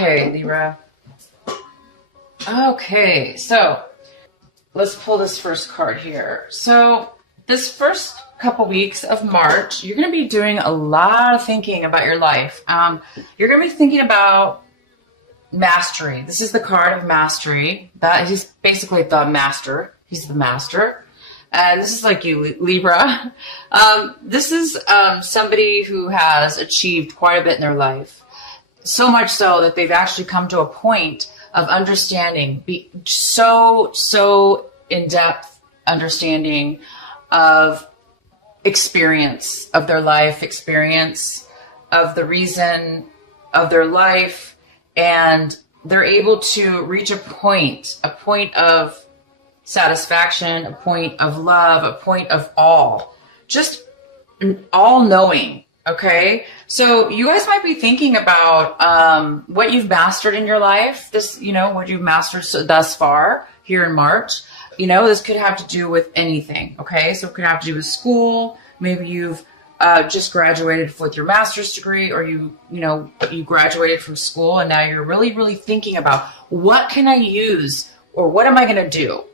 Okay, Libra. Okay, so let's pull this first card here. So this first couple weeks of March, you're going to be doing a lot of thinking about your life. You're going to be thinking about mastery. This is the card of mastery. That he's basically the master. He's the master. And this is like you, Libra. This is somebody who has achieved quite a bit in their life. So much so that they've actually come to a point of understanding, so in-depth understanding of experience, of their life experience, of the reason of their life, and they're able to reach a point of satisfaction, a point of love, a point of all, just all knowing. Okay. So you guys might be thinking about, what you've mastered in your life, what you've mastered thus far here in March. This could have to do with anything. Okay. So it could have to do with school. Maybe you've, just graduated with your master's degree, or you graduated from school and now you're really, really thinking about what can I use, or what am I going to do,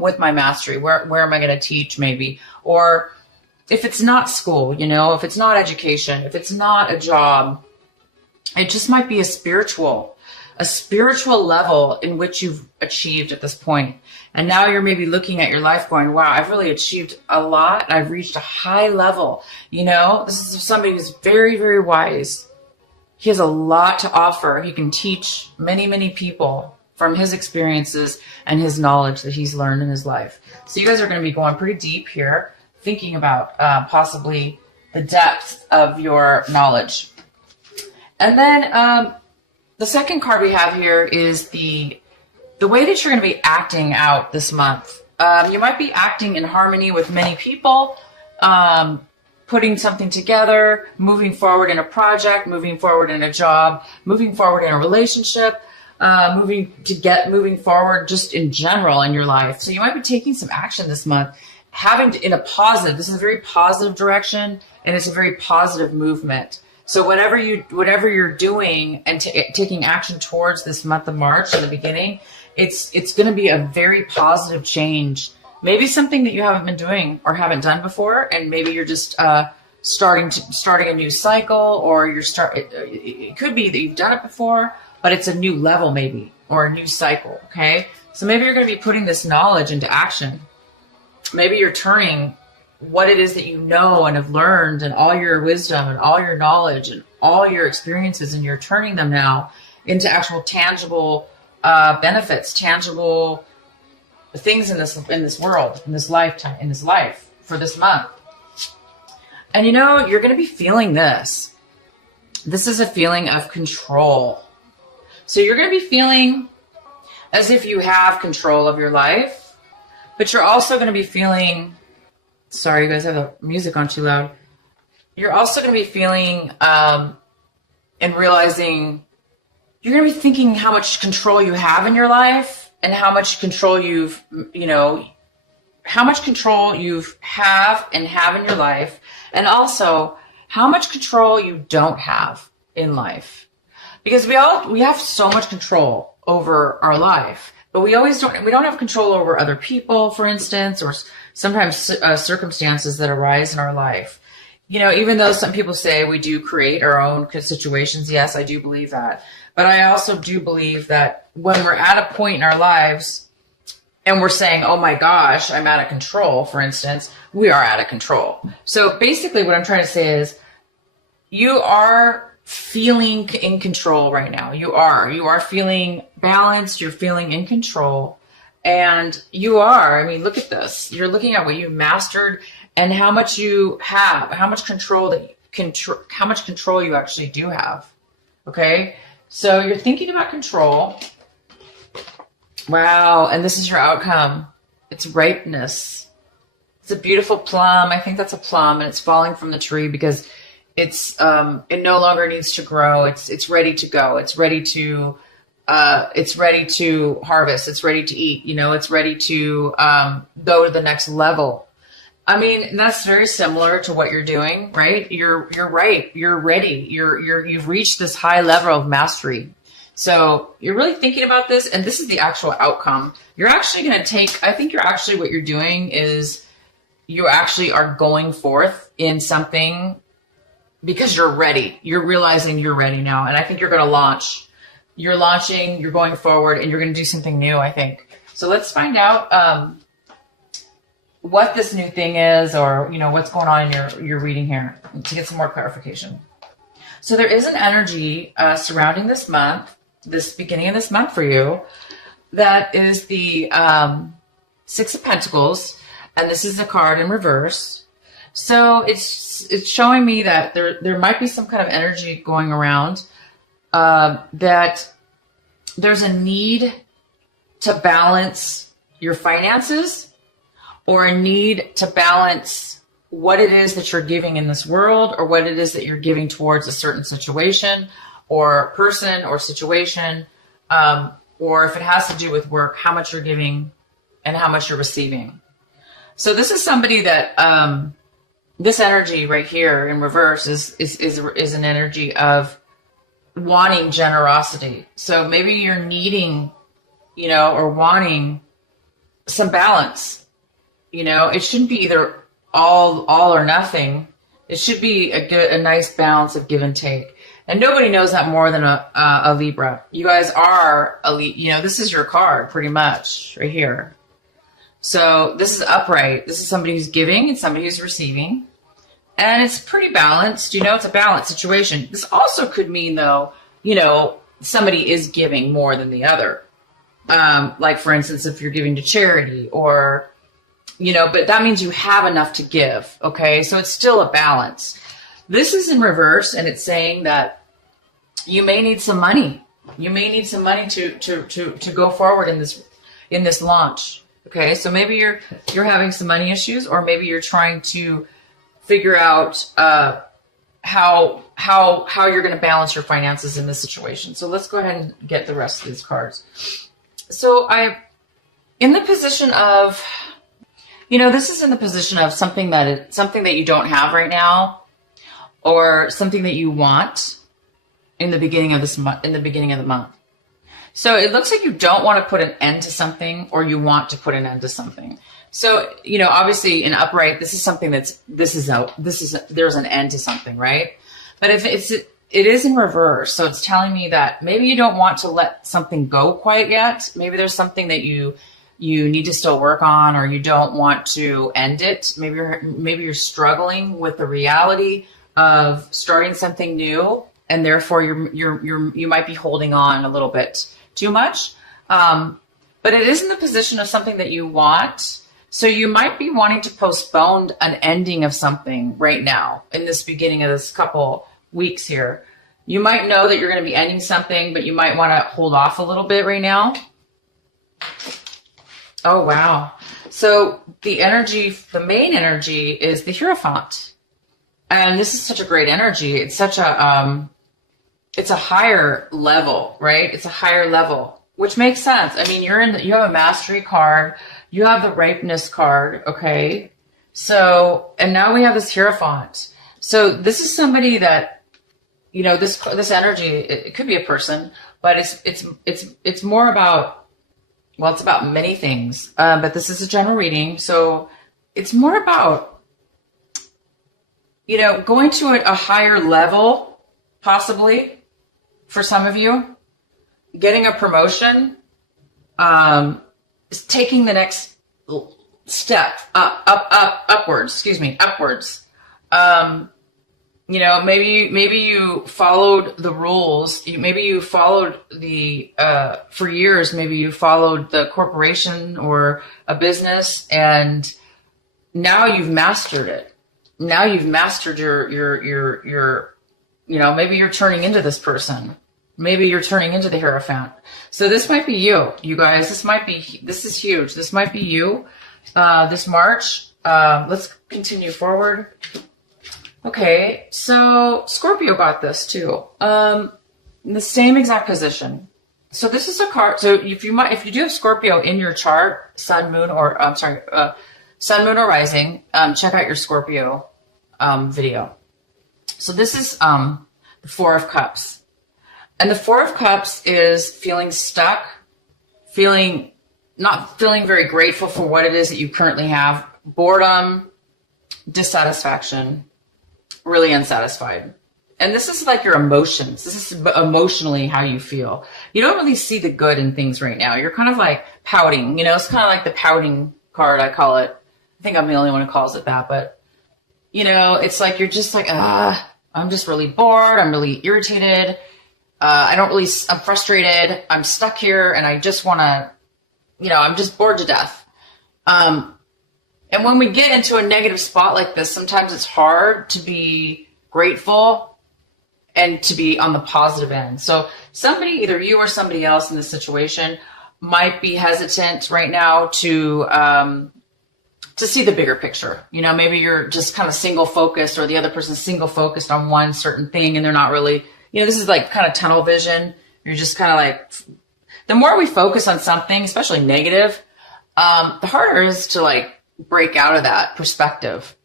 with my mastery? Where am I going to teach maybe? Or if it's not school, if it's not education, if it's not a job, it just might be a spiritual level in which you've achieved at this point. And now you're maybe looking at your life going, wow, I've really achieved a lot. I've reached a high level. This is somebody who's very, very wise. He has a lot to offer. He can teach many, many people from his experiences and his knowledge that he's learned in his life. So you guys are going to be going pretty deep here, thinking about possibly the depth of your knowledge. And then the second card we have here is the way that you're going to be acting out this month. You might be acting in harmony with many people, putting something together, moving forward in a project, moving forward in a job, moving forward in a relationship, moving forward just in general in your life. So you might be taking some action this month, this is a very positive direction, and it's a very positive movement. So whatever you're doing and taking action towards this month of March in the beginning, it's going to be a very positive change. Maybe something that you haven't been doing or haven't done before, and maybe you're just starting a new cycle, or it could be that you've done it before, but it's a new level maybe, or a new cycle. Okay, so maybe you're going to be putting this knowledge into action. Maybe you're turning what it is that you know and have learned, and all your wisdom and all your knowledge and all your experiences, and you're turning them now into actual tangible benefits, tangible things in this world, in this lifetime, in this life for this month. And you're going to be feeling this. This is a feeling of control. So you're going to be feeling as if you have control of your life, but you're also going to be feeling, sorry, you guys have the music on too loud. You're also going to be feeling and realizing, you're going to be thinking how much control you have in your life, and how much control you have in your life, and also how much control you don't have in life. Because we have so much control over our life, but we don't have control over other people, for instance, or sometimes circumstances that arise in our life. Even though some people say we do create our own situations, yes, I do believe that. But I also do believe that when we're at a point in our lives and we're saying, oh my gosh, I'm out of control, for instance, we are out of control. So basically what I'm trying to say is, you are feeling in control right now. You are feeling balanced. You're feeling in control. And look at this. You're looking at what you mastered and how much you have, how much control you actually do have. Okay. So you're thinking about control. Wow. And this is your outcome. It's ripeness. It's a beautiful plum. I think that's a plum, and it's falling from the tree because it no longer needs to grow. It's ready to go. It's ready to harvest. It's ready to eat. It's ready to go to the next level. That's very similar to what you're doing, right? You're right. You're ready. You've reached this high level of mastery. So you're really thinking about this, and this is the actual outcome. You're actually going to take, I think what you're doing is you actually are going forth in something because you're ready. You're realizing you're ready now. And I think you're going to launch. You're launching, you're going forward, and you're going to do something new, I think. So let's find out what this new thing is, or, you know, what's going on in your reading here to get some more clarification. So there is an energy surrounding this month, this beginning of this month for you, that is the Six of Pentacles, and this is a card in reverse. So it's showing me that there might be some kind of energy going around, that there's a need to balance your finances, or a need to balance what it is that you're giving in this world, or what it is that you're giving towards a certain situation or person or situation, or if it has to do with work, how much you're giving and how much you're receiving. So this is somebody that this energy right here in reverse is an energy of wanting generosity. So maybe you're needing, you know, or wanting some balance. You know, it shouldn't be either all or nothing. It should be a nice balance of give and take. And nobody knows that more than a Libra. You guys are you know, this is your card pretty much right here. So this is upright. This is somebody who's giving and somebody who's receiving. And it's pretty balanced. You know, it's a balanced situation. This also could mean, though, you know, somebody is giving more than the other. Like, for instance, if you're giving to charity, or, you know, but that means you have enough to give. Okay. So it's still a balance. This is in reverse, and it's saying that you may need some money. You may need some money to go forward in this launch. Okay. So maybe you're having some money issues, or maybe you're trying to figure out, how you're going to balance your finances in this situation. So let's go ahead and get the rest of these cards. So in the position of, you know, this is in the position of something that you don't have right now, or something that you want in the beginning of this month, in the beginning of the month. So it looks like you don't want to put an end to something, or you want to put an end to something. So, you know, obviously in upright, this is something there's an end to something, right? But if it is in reverse, so it's telling me that maybe you don't want to let something go quite yet. Maybe there's something that you need to still work on, or you don't want to end it. Maybe you're struggling with the reality of starting something new, and therefore you might be holding on a little bit too much. But it is in the position of something that you want. So you might be wanting to postpone an ending of something right now in this beginning of this couple weeks here. You might know that you're going to be ending something, but you might want to hold off a little bit right now. Oh, wow. So the main energy is the Hierophant. And this is such a great energy. It's such it's a higher level, right? It's a higher level, which makes sense. I mean, you have a Mastery card. You have the Ripeness card, okay? So, and now we have this Hierophant. So this is somebody that, you know, this energy, it could be a person, but it's more about, well, it's about many things. But this is a general reading. So it's more about, you know, going to a higher level, possibly, for some of you, getting a promotion, is taking the next step upwards. You know, maybe you followed the rules. Maybe you followed for years, maybe you followed the corporation or a business, and now you've mastered it. Now you've mastered your, you know, maybe you're turning into this person. Maybe you're turning into the Hierophant. So this might be you guys. This is huge. This might be you, this March. Let's continue forward. Okay. So Scorpio got this too. In the same exact position. So this is a card. So if you do have Scorpio in your chart, sun, moon, or sun, moon, or rising, check out your Scorpio, video. So this is, the Four of Cups. And the Four of Cups is feeling stuck, not feeling very grateful for what it is that you currently have, boredom, dissatisfaction, really unsatisfied. And this is like your emotions. This is emotionally how you feel. You don't really see the good in things right now. You're kind of like pouting, it's kind of like the pouting card, I call it. I think I'm the only one who calls it that, but it's like, you're just like, I'm just really bored. I'm really irritated. I'm frustrated. I'm stuck here and I just want to, I'm just bored to death. And when we get into a negative spot like this, sometimes it's hard to be grateful and to be on the positive end. So somebody, either you or somebody else in this situation, might be hesitant right now to see the bigger picture. Maybe you're just kind of single focused, or the other person's single focused on one certain thing and they're not really, this is like kind of tunnel vision. You're just kind of like, the more we focus on something, especially negative, the harder it is to like break out of that perspective,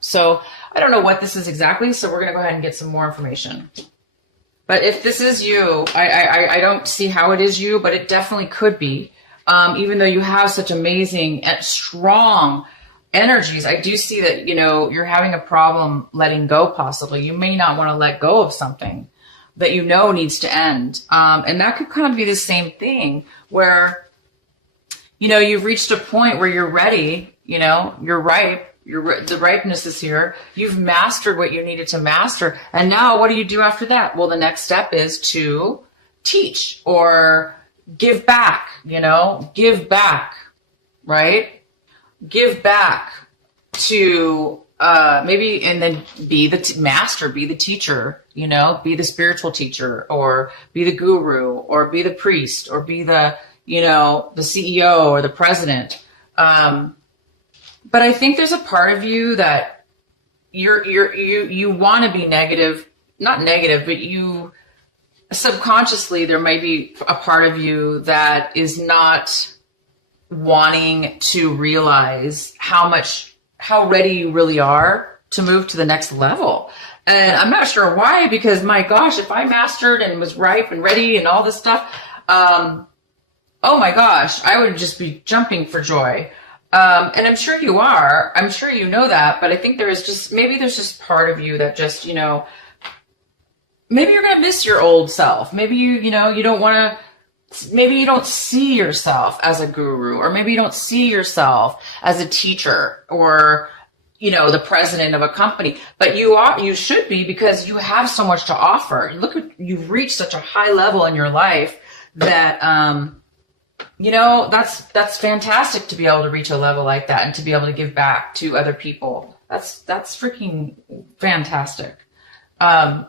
So I don't know what this is exactly, so we're going to go ahead and get some more information. But if this is you, I don't see how it is you, but it definitely could be. Even though you have such amazing, strong energies, I do see that, you're having a problem letting go possibly. You may not want to let go of something that needs to end. And that could kind of be the same thing where, you've reached a point where you're ready, you're ripe. The ripeness is here. You've mastered what you needed to master. And now what do you do after that? Well, the next step is to teach or give back, give back, right? Give back to, maybe, and then be the master, be the teacher, be the spiritual teacher, or be the guru, or be the priest, or be the, the CEO or the president. But I think there's a part of you that you want to be negative, not negative, but you subconsciously, there might be a part of you that is not wanting to realize how ready you really are to move to the next level. And I'm not sure why, because my gosh, if I mastered and was ripe and ready and all this stuff, oh my gosh, I would just be jumping for joy. And I'm sure you are. I'm sure you know that, but I think there's just part of you that just, maybe you're going to miss your old self. Maybe you don't want to, maybe you don't see yourself as a guru, or maybe you don't see yourself as a teacher or, the president of a company, but you should be, because you have so much to offer. You've reached such a high level in your life that, that's fantastic to be able to reach a level like that and to be able to give back to other people. That's freaking fantastic. In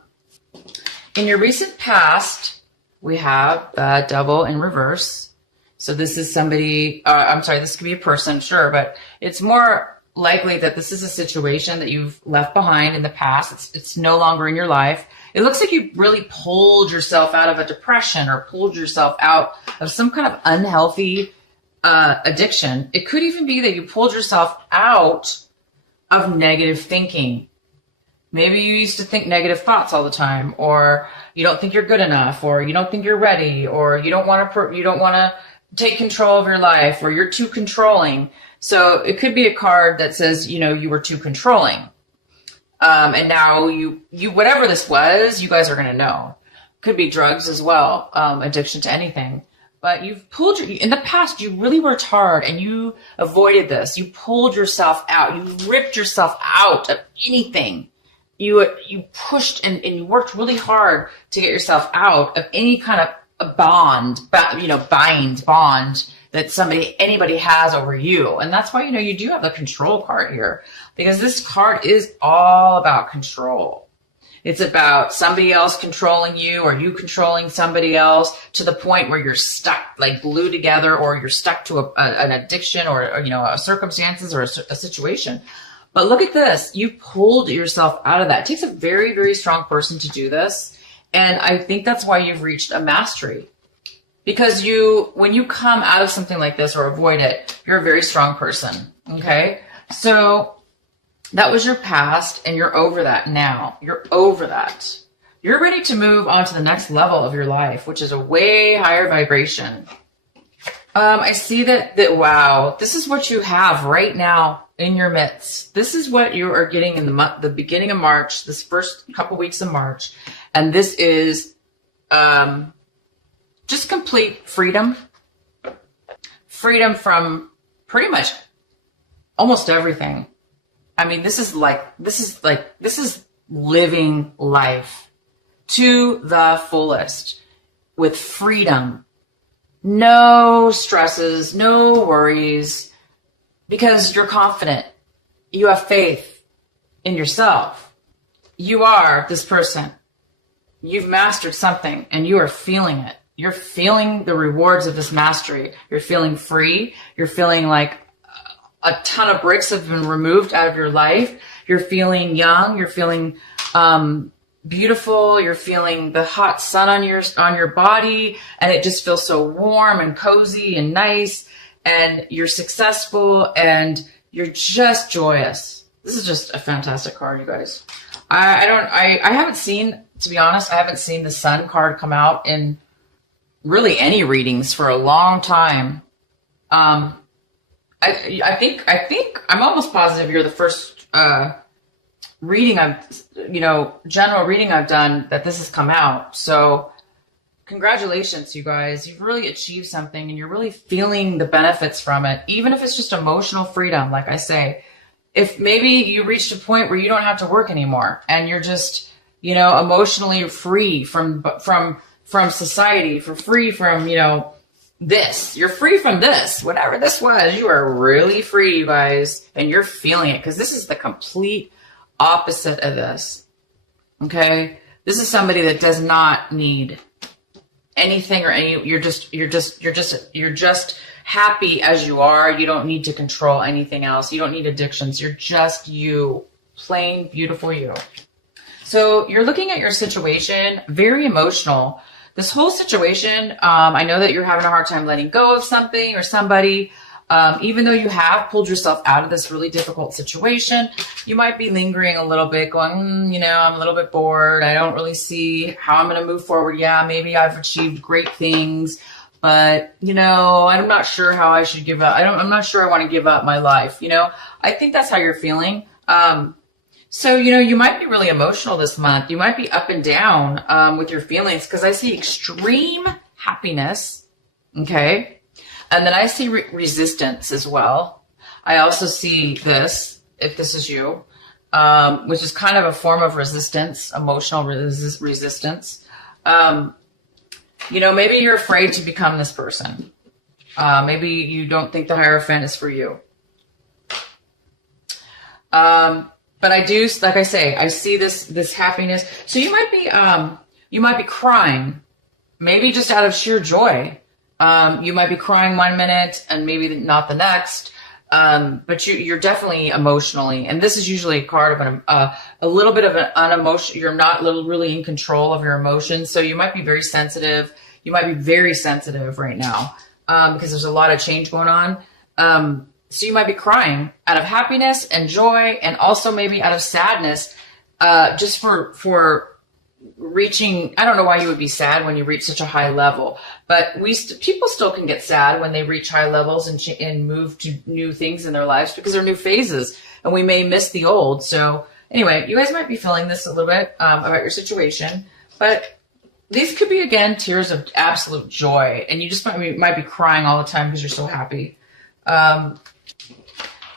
your recent past, we have the Devil in reverse. So this is somebody, this could be a person, sure, but it's more likely that this is a situation that you've left behind in the past. It's no longer in your life. It looks like you really pulled yourself out of a depression, or pulled yourself out of some kind of unhealthy addiction. It could even be that you pulled yourself out of negative thinking. Maybe you used to think negative thoughts all the time, or you don't think you're good enough, or you don't think you're ready, or you don't want to take control of your life, or you're too controlling. So it could be a card that says, you were too controlling. And now you whatever this was, you guys are going to know. Could be drugs as well, addiction to anything. But in the past, you really worked hard and you avoided this. You pulled yourself out. You ripped yourself out of anything. You pushed and you worked really hard to get yourself out of any kind of a bond that anybody has over you. And that's why, you do have the control card here, because this card is all about control. It's about somebody else controlling you, or you controlling somebody else, to the point where you're stuck, like glued together, or you're stuck to an addiction, or a circumstances, or a situation. But look at this. You pulled yourself out of that. It takes a very, very strong person to do this. And I think that's why you've reached a mastery. Because when you come out of something like this or avoid it, you're a very strong person. Okay? So that was your past, and you're over that now. You're over that. You're ready to move on to the next level of your life, which is a way higher vibration. I see that wow, this is what you have right now in your midst. This is what you are getting in the beginning of March, this first couple weeks of March. And this is just complete freedom. Freedom from pretty much almost everything. I mean, this is living life to the fullest with freedom. No stresses, no worries, because you're confident. You have faith in yourself. You are this person. You've mastered something and you are feeling it. You're feeling the rewards of this mastery. You're feeling free. You're feeling like a ton of bricks have been removed out of your life. You're feeling young. You're feeling beautiful. You're feeling the hot sun on your body, and it just feels so warm and cozy and nice. And you're successful, and you're just joyous. This is just a fantastic card, you guys. I haven't seen, to be honest, I haven't seen the Sun card come out in really any readings for a long time. I think I'm almost positive you're the first general reading I've done that this has come out. So congratulations, you guys. You've really achieved something and you're really feeling the benefits from it, even if it's just emotional freedom. Like I say, if maybe you reached a point where you don't have to work anymore and you're just, emotionally free from society, free from, this. You're free from this, whatever this was. You are really free, you guys, and you're feeling it because this is the complete opposite of this. Okay, this is somebody that does not need anything or any. You're just happy as you are. You don't need to control anything else. You don't need addictions. You're just you, plain beautiful you. So you're looking at your situation, very emotional. This whole situation, I know that you're having a hard time letting go of something or somebody. Even though you have pulled yourself out of this really difficult situation, you might be lingering a little bit going, I'm a little bit bored. I don't really see how I'm going to move forward. Yeah, maybe I've achieved great things, but, I'm not sure how I should give up. I'm not sure I want to give up my life. I think that's how you're feeling. So, you might be really emotional this month. You might be up and down with your feelings because I see extreme happiness. Okay. And then I see resistance as well. I also see this, if this is you, which is kind of a form of resistance, emotional resistance. Maybe you're afraid to become this person. Maybe you don't think the Hierophant is for you. But I do, like I say, I see this happiness. So you might be crying, maybe just out of sheer joy. You might be crying one minute and maybe not the next. But you're definitely emotionally, and this is usually a card of a little bit of an unemotion. You're not really in control of your emotions. So you might be very sensitive. You might be very sensitive right now, because there's a lot of change going on. So you might be crying out of happiness and joy, and also maybe out of sadness, just for reaching. I don't know why you would be sad when you reach such a high level, but people still can get sad when they reach high levels and move to new things in their lives because they're new phases, and we may miss the old. So anyway, you guys might be feeling this a little bit about your situation, but these could be, again, tears of absolute joy, and you just might be crying all the time because you're so happy.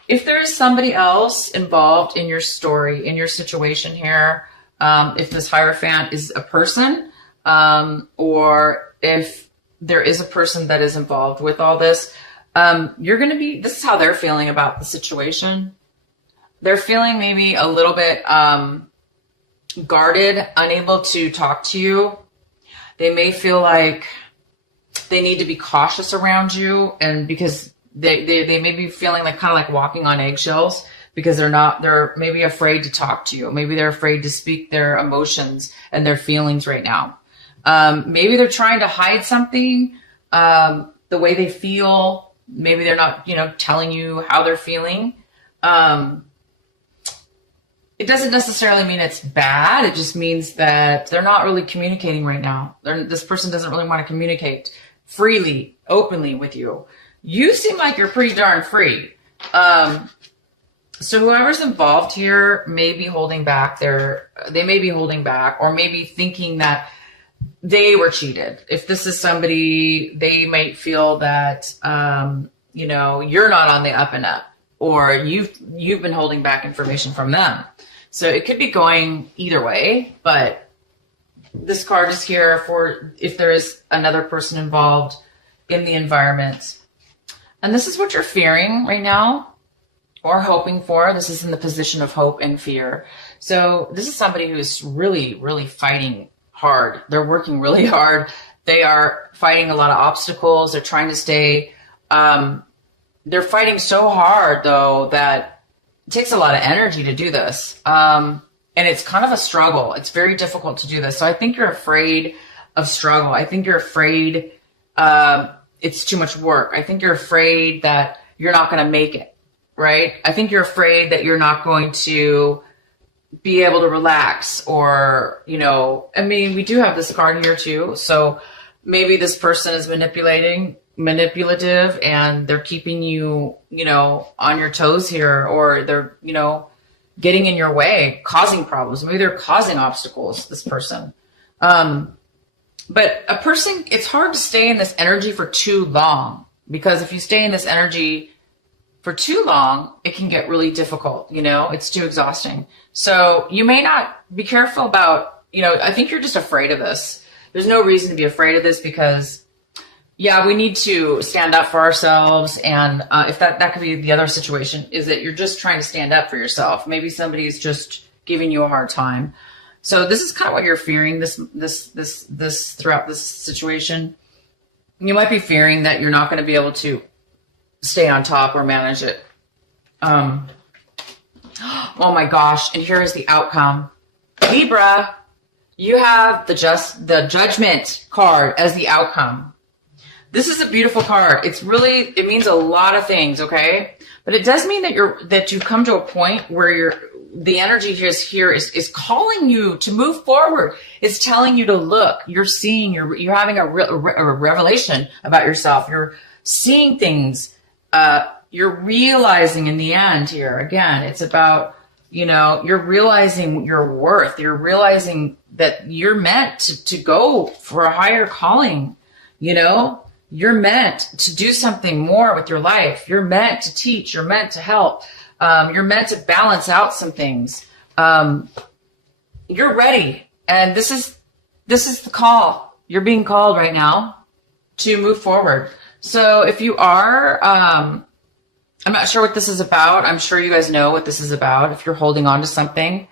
If there is somebody else involved in your story, in your situation here, if this Hierophant is a person, or if there is a person that is involved with all this, this is how they're feeling about the situation. They're feeling maybe a little bit guarded, unable to talk to you. They may feel like they need to be cautious around you, and because they may be feeling like kind of like walking on eggshells because they're maybe afraid to talk to you. Maybe they're afraid to speak their emotions and their feelings right now. Maybe they're trying to hide something, the way they feel. Maybe they're not, telling you how they're feeling. it doesn't necessarily mean it's bad. It just means that they're not really communicating right now. This person doesn't really want to communicate freely, openly with you. You seem like you're pretty darn free. So whoever's involved here may be holding back they may be holding back, or maybe thinking that they were cheated. If this is somebody, they might feel that, you know, you're not on the up and up, or you've been holding back information from them. So it could be going either way, but this card is here for if there is another person involved in the environment. And this is what you're fearing right now or hoping for. This is in the position of hope and fear. So this is somebody who's really, really fighting hard. They're working really hard. They are fighting a lot of obstacles. They're trying to stay, they're fighting so hard though that it takes a lot of energy to do this. And it's kind of a struggle. It's very difficult to do this. So I think you're afraid of struggle. I think you're afraid it's too much work. I think you're afraid that you're not going to make it, right? I think you're afraid that you're not going to be able to relax, or, you know, I mean, we do have this card here too. So maybe this person is manipulative, and they're keeping you, you know, on your toes here, or they're, you know, getting in your way, causing problems. Maybe they're causing obstacles, this person. But a person, it's hard to stay in this energy for too long, because if you stay in this energy for too long, it can get really difficult. You know, it's too exhausting. So you may not be careful about, you know, I think you're just afraid of this. There's no reason to be afraid of this, because yeah, we need to stand up for ourselves. And if that could be the other situation, is that you're just trying to stand up for yourself. Maybe somebody's just giving you a hard time. So this is kind of what you're fearing this throughout this situation. You might be fearing that you're not going to be able to stay on top or manage it. Oh my gosh. And here is the outcome. Libra, you have the Judgment card as the outcome. This is a beautiful card. It means a lot of things, okay? But it does mean that you've come to a point where the energy is calling you to move forward. It's telling you to look. You're seeing, you're having a revelation about yourself. You're seeing things. You're realizing in the end here, again, it's about, you know, you're realizing your worth. You're realizing that you're meant to go for a higher calling, you know? You're meant to do something more with your life. You're meant to teach. You're meant to help. You're meant to balance out some things. You're ready. And this is the call. You're being called right now to move forward. So if you are, I'm not sure what this is about. I'm sure you guys know what this is about. If you're holding on to something,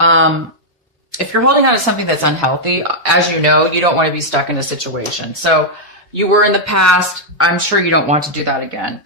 if you're holding on to something that's unhealthy, as you know, you don't want to be stuck in a situation. So you were in the past. I'm sure you don't want to do that again.